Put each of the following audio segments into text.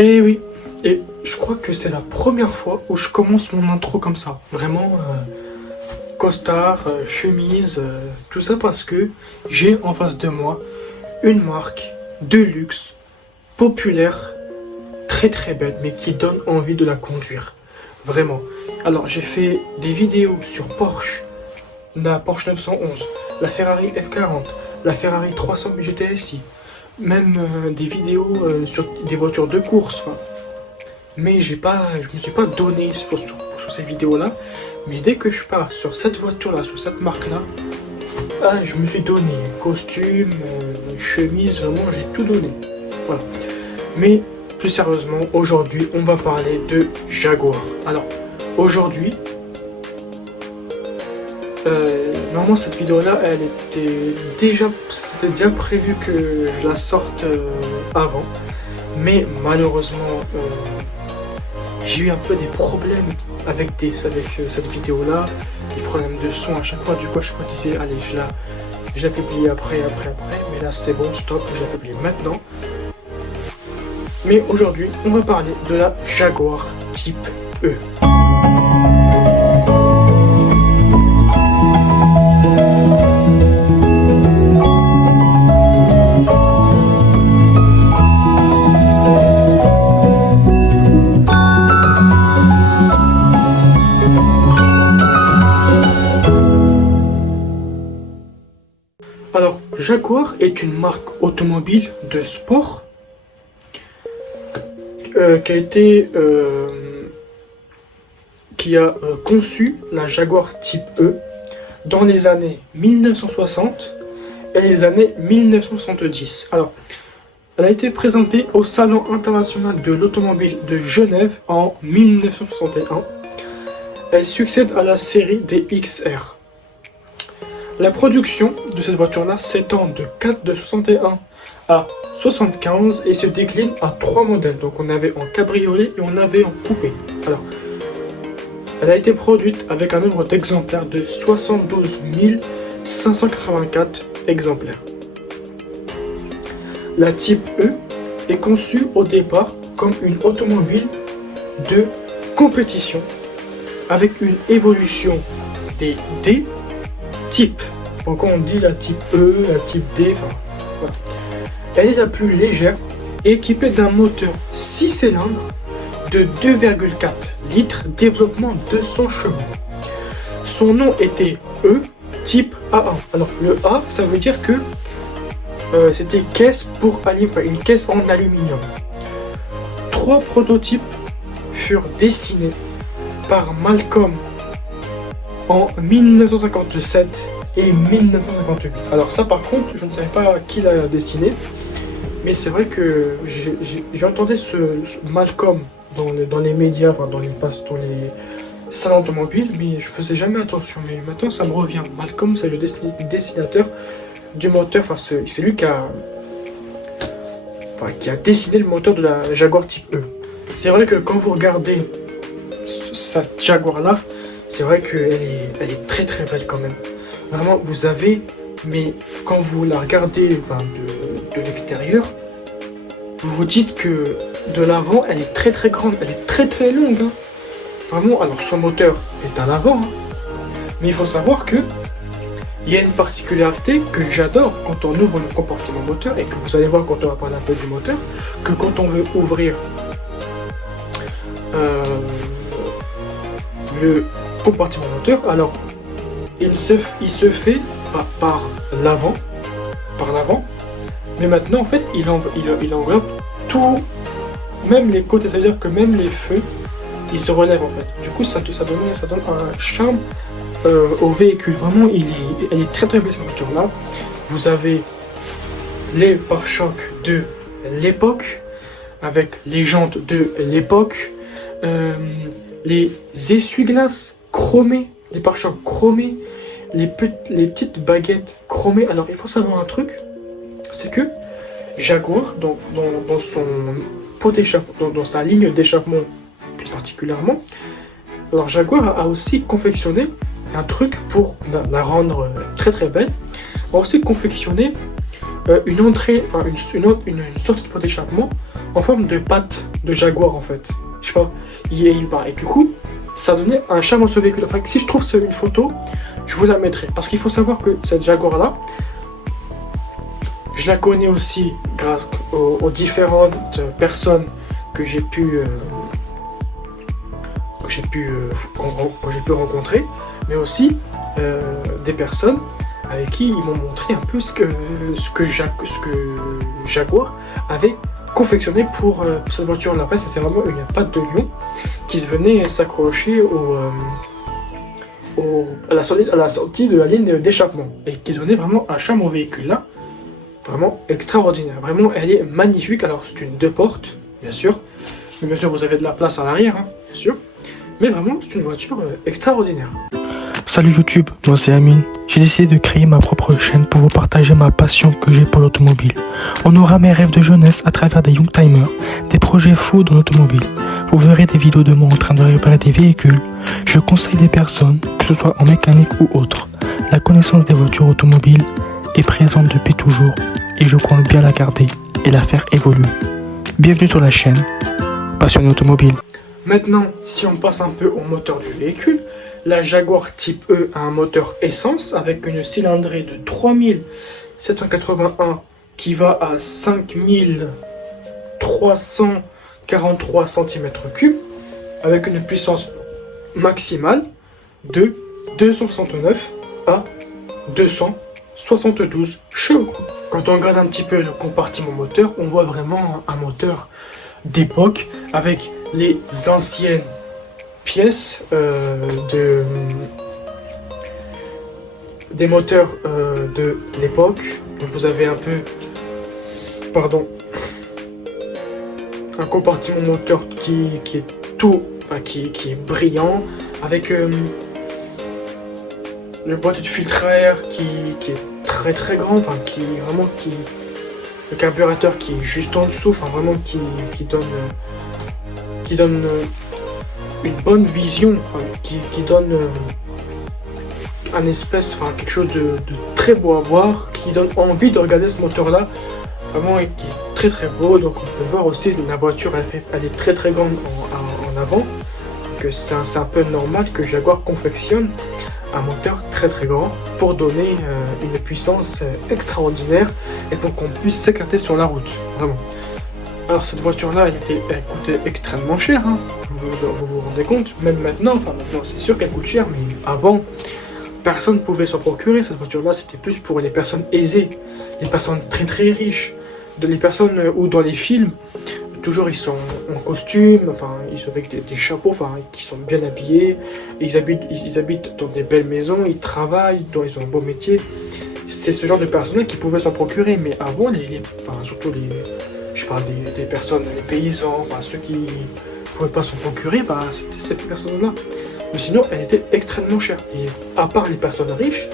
Et oui, et je crois que c'est la première fois où je commence mon intro comme ça. Vraiment, costard, chemise, tout ça parce que j'ai en face de moi une marque de luxe, populaire, très très belle, mais qui donne envie de la conduire. Vraiment. Alors j'ai fait des vidéos sur Porsche, la Porsche 911, la Ferrari F40, la Ferrari 300 GTSI, même des vidéos sur des voitures de course. Mais je me suis pas donné sur ces vidéos-là. Mais dès que je pars sur cette voiture-là, sur cette marque-là, je me suis donné costume, chemise, vraiment j'ai tout donné. Voilà. Mais plus sérieusement, aujourd'hui, on va parler de Jaguar. Alors, aujourd'hui, normalement cette vidéo-là, c'était déjà prévu que je la sorte avant. Mais malheureusement, j'ai eu un peu des problèmes avec cette vidéo-là, des problèmes de son à chaque fois. Du coup, je me disais, allez, je la publie après. Mais là, c'était bon, stop, je la publie maintenant. Mais aujourd'hui, on va parler de la Jaguar Type E. Alors, Jaguar est une marque automobile de sport qui a conçu la Jaguar Type E dans les années 1960 et les années 1970. Alors, elle a été présentée au Salon international de l'automobile de Genève en 1961. Elle succède à la série des XR. La production de cette voiture-là s'étend de 61 à 75 et se décline à 3 modèles. Donc on avait en cabriolet et on avait en coupé. Alors, elle a été produite avec un nombre d'exemplaires de 72 584 exemplaires. La Type E est conçue au départ comme une automobile de compétition avec une évolution des D type. Donc on dit la Type E, la Type D, enfin voilà. Elle est la plus légère et équipée d'un moteur 6 cylindres de 2,4 litres, développement 200 chevaux. Son nom était E Type A1. Alors le A, ça veut dire que c'était une caisse en aluminium. 3 prototypes furent dessinés par Malcolm en 1957 et 1958. Alors ça par contre, je ne savais pas qui l'a dessiné, mais c'est vrai que j'ai entendu ce Malcolm dans les médias, enfin, dans les salons automobiles, mais je faisais jamais attention. Mais maintenant ça me revient. Malcolm, c'est le dessinateur du moteur, enfin c'est lui qui a dessiné le moteur de la Jaguar Type E. C'est vrai que quand vous regardez cette Jaguar là, c'est vrai qu'elle est très très belle quand même. Vraiment, vous avez, mais quand vous la regardez de l'extérieur, vous vous dites que de l'avant, elle est très très grande, elle est très très longue. Hein. Vraiment, alors son moteur est à l'avant, hein. Mais il faut savoir que il y a une particularité que j'adore quand on ouvre le compartiment moteur, et que vous allez voir quand on va parler un peu du moteur, que quand on veut ouvrir le compartiment moteur, alors il se fait par l'avant, mais maintenant en fait il enveloppe tout, même les côtés, c'est-à-dire que même les feux ils se relèvent en fait. Du coup ça donne un charme au véhicule. Vraiment elle est très très belle cette voiture là. Vous avez les pare-chocs de l'époque avec les jantes de l'époque, les essuie-glaces chromés, les pare-chocs chromés, les petites baguettes chromées. Alors il faut savoir un truc, c'est que Jaguar, dans son pot d'échappement, dans sa ligne d'échappement plus particulièrement, alors Jaguar a aussi confectionné un truc pour la rendre très très belle. A aussi confectionné une entrée, une sortie de pot d'échappement en forme de patte de Jaguar en fait. Je sais pas, et du coup, ça donnait un charme à ce véhicule. Enfin, si je trouve une photo, je vous la mettrai. Parce qu'il faut savoir que cette Jaguar-là, je la connais aussi grâce aux différentes personnes que j'ai pu rencontrer, mais aussi des personnes avec qui ils m'ont montré un peu ce que Jaguar avait confectionné pour cette voiture-là. Après, c'était vraiment une patte de lion qui se venait s'accrocher à la sortie de la ligne d'échappement et qui donnait vraiment un charme au véhicule là, vraiment extraordinaire. Vraiment, elle est magnifique. Alors, c'est une 2 portes, bien sûr, mais bien sûr, vous avez de la place à l'arrière, hein, bien sûr, mais vraiment, c'est une voiture extraordinaire. Salut YouTube, moi c'est Amine. J'ai décidé de créer ma propre chaîne pour vous partager ma passion que j'ai pour l'automobile. On aura mes rêves de jeunesse à travers des youngtimers, des projets fous dans l'automobile. Vous verrez des vidéos de moi en train de réparer des véhicules. Je conseille des personnes, que ce soit en mécanique ou autre. La connaissance des voitures automobiles est présente depuis toujours et je compte bien la garder et la faire évoluer. Bienvenue sur la chaîne Passionné Automobile. Maintenant, si on passe un peu au moteur du véhicule, la Jaguar Type E a un moteur essence avec une cylindrée de 3781 qui va à 5343 cm3 avec une puissance maximale de 269 à 272 chevaux. Quand on regarde un petit peu le compartiment moteur, on voit vraiment un moteur d'époque avec les anciennes pièces des moteurs de l'époque. Donc vous avez un peu un compartiment moteur qui est qui est brillant avec le boîtier de filtre à air qui est très grand, le carburateur qui est juste en dessous, vraiment qui donne une bonne vision, qui donne quelque chose de très beau à voir, qui donne envie de regarder ce moteur là, vraiment, et qui est très beau. Donc on peut voir aussi la voiture, elle est très grande en avant, que c'est un peu normal que Jaguar confectionne un moteur très grand pour donner une puissance extraordinaire et pour qu'on puisse s'éclater sur la route, vraiment. Alors cette voiture là, elle coûtait extrêmement cher, hein. Vous rendez compte, même maintenant, maintenant c'est sûr qu'elle coûte cher, mais avant personne ne pouvait s'en procurer. Cette voiture là, c'était plus pour les personnes aisées, les personnes très riches, les personnes où dans les films toujours ils sont en costume, ils sont avec des chapeaux, qui sont bien habillés, ils habitent dans des belles maisons, ils travaillent, ils ont un beau métier. C'est ce genre de personnes qui pouvaient s'en procurer, mais avant surtout je parle des personnes, les paysans, ceux qui pouvaient pas s'en procurer, c'était cette personne-là. Mais sinon, elle était extrêmement chère. Et à part les personnes riches,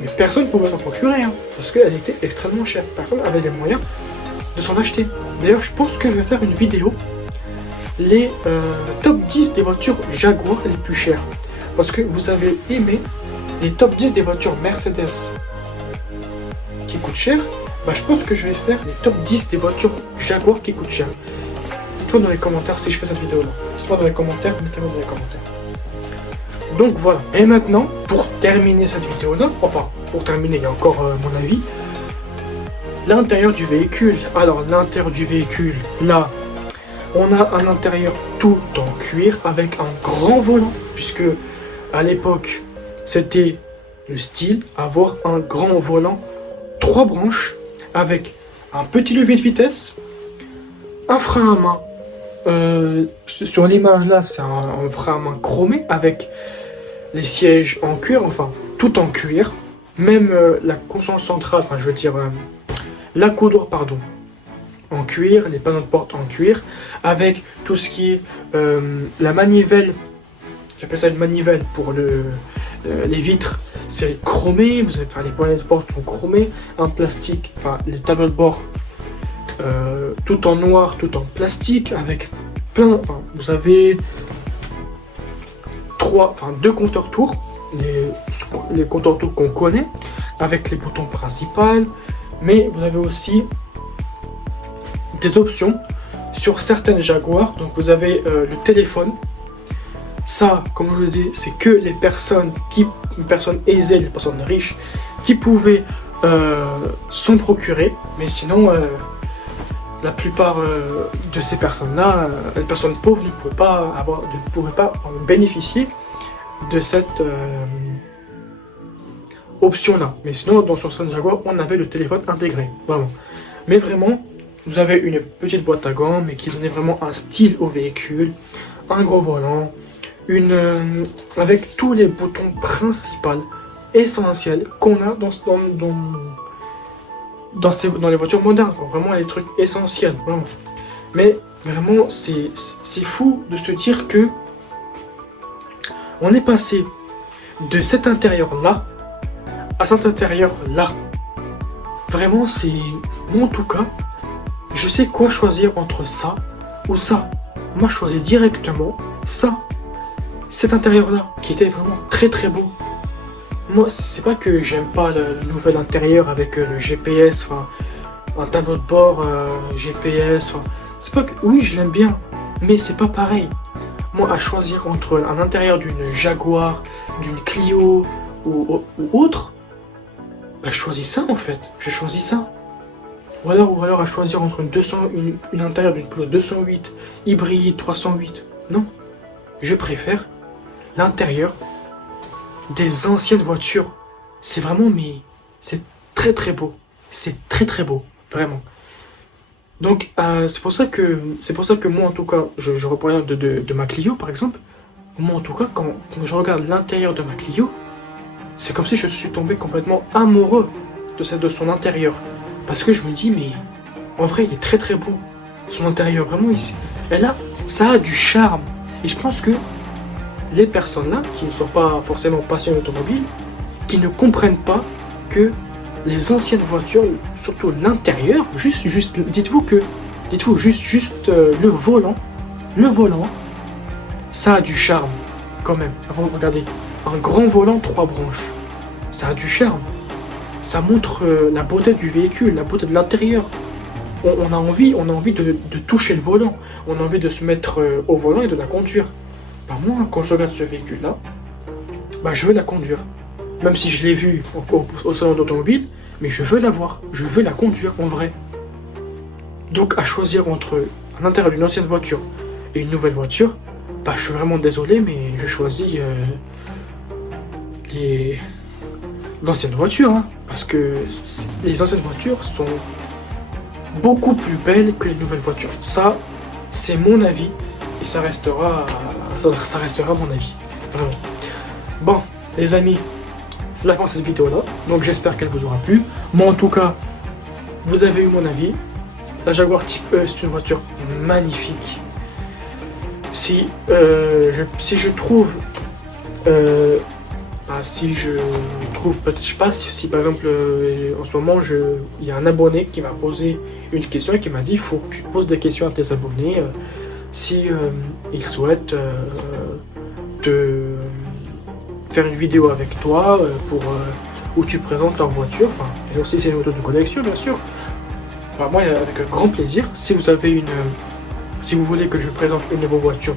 mais personne ne pouvait s'en procurer, hein, parce qu'elle était extrêmement chère. Personne n'avait les moyens de s'en acheter. D'ailleurs, je pense que je vais faire une vidéo, les top 10 des voitures Jaguar les plus chères. Parce que vous avez aimé les top 10 des voitures Mercedes qui coûtent cher. Je pense que je vais faire les top 10 des voitures Jaguar qui coûtent cher. Dites-moi dans les commentaires si je fais cette vidéo là. Dites-moi dans les commentaires, mettez-moi dans les commentaires. Donc voilà. Et maintenant, pour terminer cette vidéo là, pour terminer, il y a encore mon avis. L'intérieur du véhicule. Alors l'intérieur du véhicule, là, on a un intérieur tout en cuir avec un grand volant, puisque à l'époque, c'était le style, avoir un grand volant, 3 branches, avec un petit levier de vitesse, un frein à main. Sur l'image là, c'est un frein à main chromé avec les sièges en cuir, tout en cuir. Même la console centrale, l'accoudoir, en cuir, les panneaux de porte en cuir, avec tout ce qui est la manivelle, j'appelle ça une manivelle pour les vitres, c'est chromé, vous allez faire les panneaux de porte sont chromés, en plastique, les tableaux de bord tout en noir, tout en plastique, avec plein, vous avez 2 compteurs tours, les compteurs tours qu'on connaît, avec les boutons principaux, mais vous avez aussi des options sur certaines Jaguar, donc vous avez le téléphone. Ça, comme je vous le dis, c'est que les personnes aisées, les personnes riches, qui pouvaient s'en procurer. Mais sinon, la plupart de ces personnes-là, les personnes pauvres ne pouvaient pas en bénéficier de cette option-là. Mais sinon, dans certaines Jaguar, on avait le téléphone intégré, vraiment. Mais vraiment, vous avez une petite boîte à gants, mais qui donnait vraiment un style au véhicule, un gros volant, avec tous les boutons principaux, essentiels, qu'on a dans les voitures modernes, quoi. Vraiment les trucs essentiels, vraiment. Mais vraiment, c'est fou de se dire que on est passé de cet intérieur-là à cet intérieur-là. Vraiment, c'est... Moi, en tout cas, je sais quoi choisir entre ça ou ça. Moi, je choisis directement ça. Cet intérieur-là, qui était vraiment très très beau. Moi, c'est pas que j'aime pas le nouvel intérieur avec le GPS, enfin, un tableau de bord GPS. C'est pas que... Oui, je l'aime bien, mais c'est pas pareil. Moi, à choisir entre un intérieur d'une Jaguar, d'une Clio ou autre, bah, je choisis ça en fait. Je choisis ça. Ou alors à choisir entre une intérieur d'une Peugeot 208, hybride 308. Non, je préfère l'intérieur des anciennes voitures. C'est vraiment, mais c'est très très beau. C'est très très beau, vraiment. Donc c'est pour ça que moi en tout cas, je reprends de ma Clio par exemple. Moi en tout cas, quand je regarde l'intérieur de ma Clio, c'est comme si je suis tombé complètement amoureux de son intérieur. Parce que je me dis, mais en vrai, il est très très beau. Son intérieur, vraiment, ça a du charme. Et je pense que les personnes là, qui ne sont pas forcément passionnées d'automobile, qui ne comprennent pas que les anciennes voitures, surtout l'intérieur, dites-vous juste le volant, ça a du charme quand même. Avant, regardez, un grand volant 3 branches, ça a du charme. Ça montre la beauté du véhicule, la beauté de l'intérieur. On a envie de toucher le volant. On a envie de se mettre au volant et de la conduire. Bah moi, quand je regarde ce véhicule-là, bah je veux la conduire. Même si je l'ai vu au salon d'automobile, mais je veux la voir. Je veux la conduire en vrai. Donc à choisir entre l'intérieur d'une ancienne voiture et une nouvelle voiture, bah je suis vraiment désolé, mais je choisis l'ancienne voiture, hein, parce que les anciennes voitures sont beaucoup plus belles que les nouvelles voitures. Ça, c'est mon avis et ça restera mon avis. Vraiment. Bon, les amis, je la fin de cette vidéo là, donc j'espère qu'elle vous aura plu. Moi en tout cas, vous avez eu mon avis. La Jaguar Type E, c'est une voiture magnifique. Si je trouve peut-être, je sais pas si par exemple en ce moment il y a un abonné qui m'a posé une question et qui m'a dit il faut que tu poses des questions à tes abonnés si ils souhaitent de faire une vidéo avec toi où tu présentes leur voiture, enfin, et aussi c'est une auto de collection bien sûr. Alors moi avec grand plaisir, si vous voulez que je présente une de vos voitures,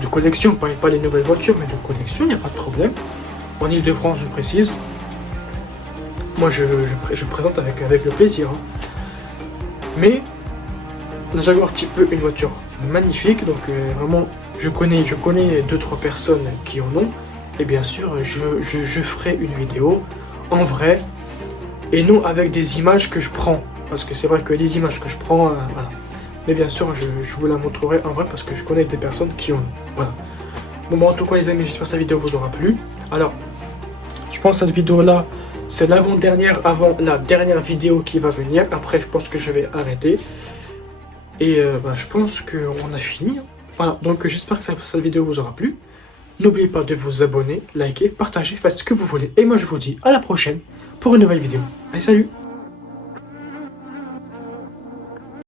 de collection, pas les nouvelles voitures, mais de collection, il n'y a pas de problème. En Ile-de-France, je précise. Moi, je présente avec le plaisir. Hein. Mais la Jaguar Type E, une voiture magnifique. Donc vraiment, je connais 2-3 personnes qui en ont. Et bien sûr, je ferai une vidéo en vrai. Et non avec des images que je prends. Parce que c'est vrai que les images que je prends, voilà. Mais bien sûr, je vous la montrerai en vrai parce que je connais des personnes qui ont. Voilà. Bon, en tout cas, les amis, j'espère que cette vidéo vous aura plu. Alors, je pense que cette vidéo-là, c'est l'avant-dernière avant la dernière vidéo qui va venir. Après, je pense que je vais arrêter. Et je pense qu'on a fini. Voilà, donc j'espère que cette vidéo vous aura plu. N'oubliez pas de vous abonner, liker, partager, faites ce que vous voulez. Et moi, je vous dis à la prochaine pour une nouvelle vidéo. Allez, salut!